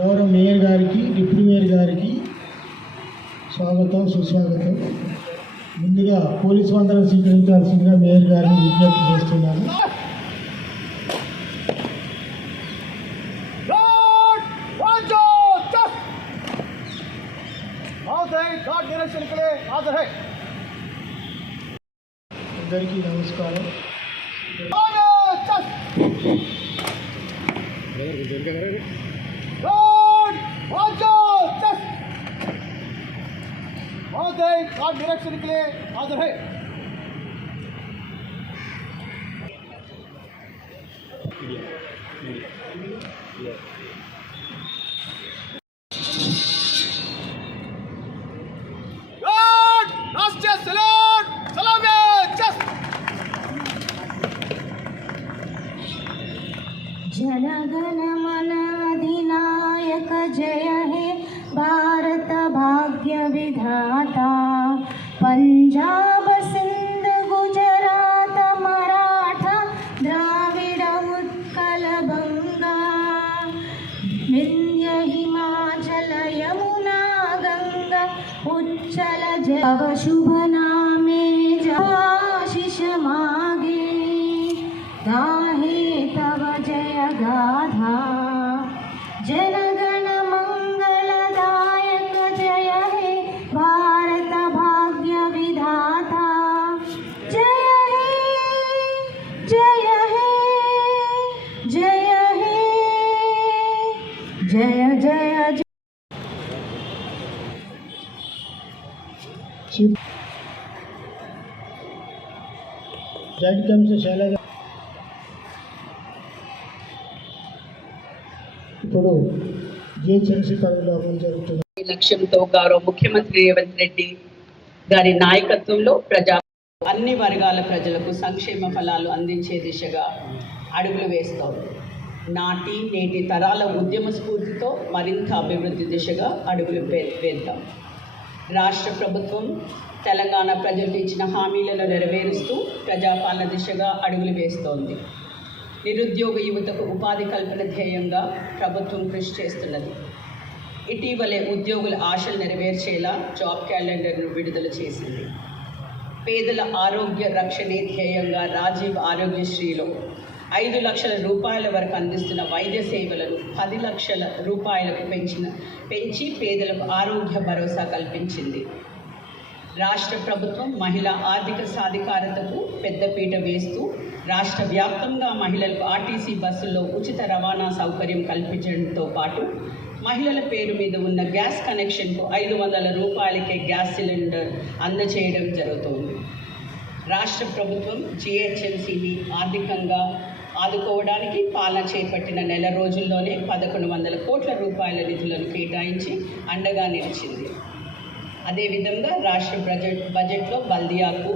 గౌరవ మేయర్ గారికి deputy mayor గారికి స్వాగతం సుస్వాగతం. ముందుగా పోలీసు వందనం స్వీకరించాల్సిందిగా మేయర్ గారిని విజ్ఞప్తి చేస్తున్నాను. అందరికీ నమస్కారం. डायरेक्शन के लिए हाजिर है। राष्ट्रीय सैल्यूट सलामी चस। जनगण मन अधिनायक जय हे भारत भाग्य विधाता। पंजाब सिंध गुजरात मराठा द्राविड उत्कल बंगा विंध्य हिमाचल यमुना गंगा उच्चल जव शुभ नामे आशीष मागे गाहे तव जय गाथा। जनगण मंगलदायक जय हे भारत भाग्य विधाता। जय हे जय हे जय हे जय जय जय। జాయింట్ కమిషనర్ శైలజ ఇప్పుడు జిహెచ్ఎంసీ పరిధిలో అమలు జరుగుతున్న లక్ష్యంతో గౌరవ ముఖ్యమంత్రి రేవంత్ రెడ్డి గారి నాయకత్వంలో అన్ని వర్గాల ప్రజలకు సంక్షేమ ఫలాలు అందించే దిశగా అడుగులు వేస్తోంది. నాటి నేటి తరాల ఉద్యమ స్ఫూర్తితో మరింత అభివృద్ధి దిశగా అడుగులు వేద్దాం. రాష్ట్ర ప్రభుత్వం తెలంగాణ ప్రజలకు ఇచ్చిన హామీలను నెరవేరుస్తూ ప్రజాపాలన దిశగా అడుగులు వేస్తోంది. నిరుద్యోగ యువతకు ఉపాధి కల్పన ధ్యేయంగా ప్రభుత్వం కృషి చేస్తున్నది. ఇటీవలే ఉద్యోగుల ఆశలు నెరవేర్చేలా జాబ్ క్యాలెండర్ను విడుదల చేసింది. పేదల ఆరోగ్య రక్షణే ధ్యేయంగా రాజీవ్ ఆరోగ్యశ్రీలో 5 లక్షల రూపాయల వరకు అందిస్తున్న వైద్య సేవలను 10 లక్షల రూపాయలకు పెంచి పేదలకు ఆరోగ్య భరోసా కల్పించింది. రాష్ట్ర ప్రభుత్వం మహిళా ఆర్థిక సాధికారతకు పెద్దపీట వేస్తూ రాష్ట్ర వ్యాప్తంగా మహిళలకు ఆర్టీసీ బస్సుల్లో ఉచిత రవాణా సౌకర్యం కల్పించడంతో పాటు మహిళల పేరు మీద ఉన్న గ్యాస్ కనెక్షన్కు 500 రూపాయలకే గ్యాస్ సిలిండర్ అందజేయడం జరుగుతోంది. రాష్ట్ర ప్రభుత్వం జిహెచ్ఎంసీని ఆర్థికంగా ఆదుకోవడానికి పాలన చేపట్టిన నెల రోజుల్లోనే 1100 కోట్ల రూపాయల నిధులను కేటాయించి అండగా నిలిచింది. అదేవిధంగా రాష్ట్ర బడ్జెట్లో బల్దియాకు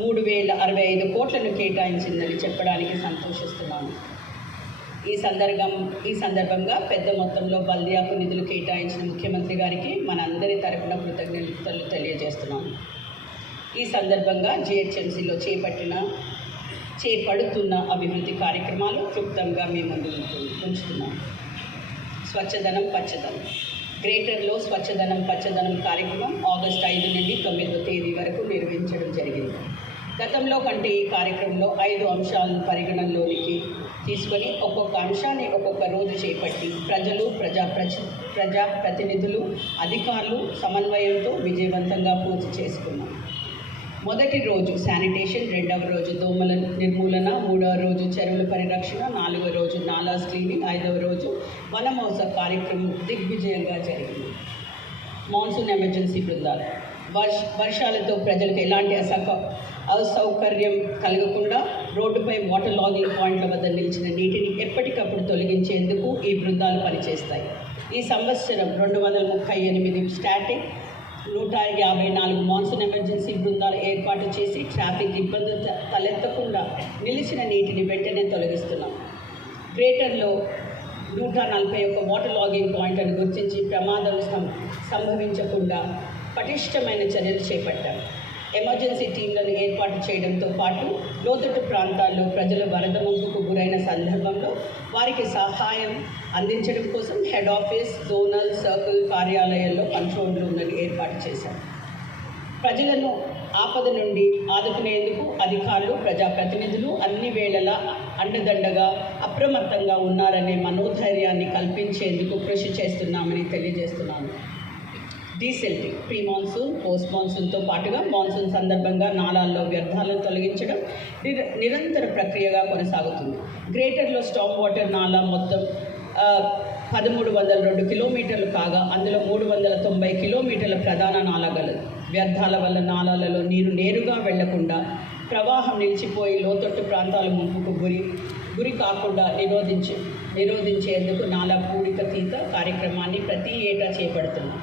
3065 కోట్లను కేటాయించిందని చెప్పడానికి సంతోషిస్తున్నాను. ఈ సందర్భంగా పెద్ద మొత్తంలో బల్దియాకు నిధులు కేటాయించిన ముఖ్యమంత్రి గారికి మనందరి తరపున కృతజ్ఞతలు తెలియజేస్తున్నాను. ఈ సందర్భంగా జిహెచ్ఎంసీలో చేపడుతున్న అభివృద్ధి కార్యక్రమాలు క్లుప్తంగా మీ ముందు ఉంచుతున్నాం. స్వచ్ఛదనం పచ్చదనం. గ్రేటర్లో స్వచ్ఛదనం పచ్చదనం కార్యక్రమం ఆగస్టు 5 నుండి 9వ తేదీ వరకు నిర్వహించడం జరిగింది. గతంలో కంటే ఈ కార్యక్రమంలో 5 అంశాలను పరిగణనలోనికి తీసుకొని ఒక్కొక్క అంశాన్ని ఒక్కొక్క రోజు చేపట్టి ప్రజలు ప్రజాప్రతినిధులు అధికారులు సమన్వయంతో విజయవంతంగా పూర్తి చేసుకున్నాం. మొదటి రోజు శానిటేషన్, 2వ రోజు దోమల నిర్మూలన, 3వ రోజు చెరువుల పరిరక్షణ, 4వ రోజు నాలాస్ క్లీనింగ్, 5వ రోజు వన మహోత్సవ కార్యక్రమం దిగ్విజయంగా జరిగింది. మాన్సూన్ ఎమర్జెన్సీ బృందాలు. వర్షాలతో ప్రజలకు ఎలాంటి అసౌకర్యం కలగకుండా రోడ్డుపై వాటర్ లాగింగ్ పాయింట్ల వద్ద నిలిచిన నీటిని ఎప్పటికప్పుడు తొలగించేందుకు ఈ బృందాలు పనిచేస్తాయి. ఈ సంవత్సరం 238 స్టాటిక్, 154 మాన్సూన్ ఎమర్జెన్సీ బృందాలు ఏర్పాటు చేసి ట్రాఫిక్ ఇబ్బందులు తలెత్తకుండా నిలిచిన నీటిని వెంటనే తొలగిస్తున్నాం. గ్రేటర్లో 141 వాటర్ లాగింగ్ పాయింట్లను గుర్తించి ప్రమాదం సంభవించకుండా పటిష్టమైన చర్యలు చేపట్టాం. ఎమర్జెన్సీ టీంలను ఏర్పాటు చేయడంతో పాటు లోతట్టు ప్రాంతాల్లో ప్రజలు వరద ముంపుకు గురైన సందర్భంలో వారికి సహాయం అందించడం కోసం హెడ్ ఆఫీస్, జోనల్, సర్కిల్ కార్యాలయాల్లో కంట్రోల్ రూమ్లను ఏర్పాటు చేశారు. ప్రజలను ఆపద నుండి ఆదుకునేందుకు అధికారులు, ప్రజాప్రతినిధులు అన్ని వేళలా అండదండగా అప్రమత్తంగా ఉన్నారనే మనోధైర్యాన్ని కల్పించేందుకు కృషి చేస్తున్నామని తెలియజేస్తున్నాను. డీసిల్టింగ్, ప్రీ మాన్సూన్, పోస్ట్ మాన్సూన్తో పాటుగా మాన్సూన్ సందర్భంగా నాలాల్లో వ్యర్థాలను తొలగించడం నిరంతర ప్రక్రియగా కొనసాగుతుంది. గ్రేటర్లో స్టామ్ వాటర్ నాలా మొత్తం 1302 కిలోమీటర్లు కాగా అందులో 390 కిలోమీటర్ల ప్రధాన నాలా గలదు. వ్యర్థాల వల్ల నాలాలలో నీరు నేరుగా వెళ్లకుండా ప్రవాహం నిలిచిపోయి లోతట్టు ప్రాంతాల ముంపుకు గురి కాకుండా నిరోధించేందుకు నాలా పూడిక తీత కార్యక్రమాన్ని ప్రతి ఏటా చేపడుతున్నాం.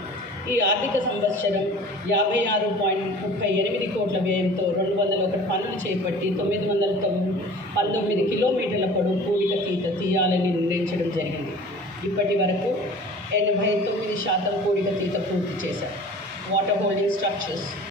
ఈ ఆర్థిక సంవత్సరం 56.38 కోట్ల వ్యయంతో 201 పనులు చేపట్టి 919 కిలోమీటర్ల పొడవు పూడిక తీత తీయాలని నిర్ణయించడం జరిగింది. ఇప్పటి వరకు 89% పూడిక తీత పూర్తి చేశారు. Water holding structures